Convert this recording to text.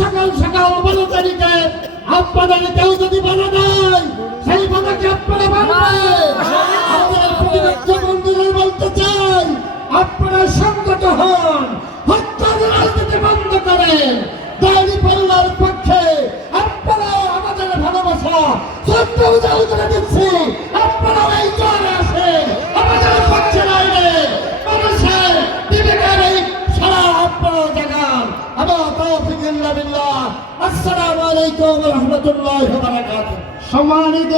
সকাল সকাল 12 তারিখে আপনাদের কেউ যদি বাধা দেয় সেই বাধাকে আপনারা মানবেন। আমাদের প্রতিপক্ষ বন্ধুদের বলতে চাই, আপনারা সংগত হন, হত্যার রাজনীতি বন্ধ করেন। দাঁড়িপাল্লার পক্ষে আপনারা আমাদের ভালোবাসা শ্রদ্ধা উজাড় দিচ্ছি, আপনারা এই জোরে আসেন আমাদের পক্ষে লাইনে মানুষের বিবেকের এই সারা আপনারা জাগান। আমার তৌফিক ইল্লা বিল্লাহ। আসসালামু আলাইকুম ওয়া রাহমাতুল্লাহি ওয়া বারাকাতুহু। সম্মানিত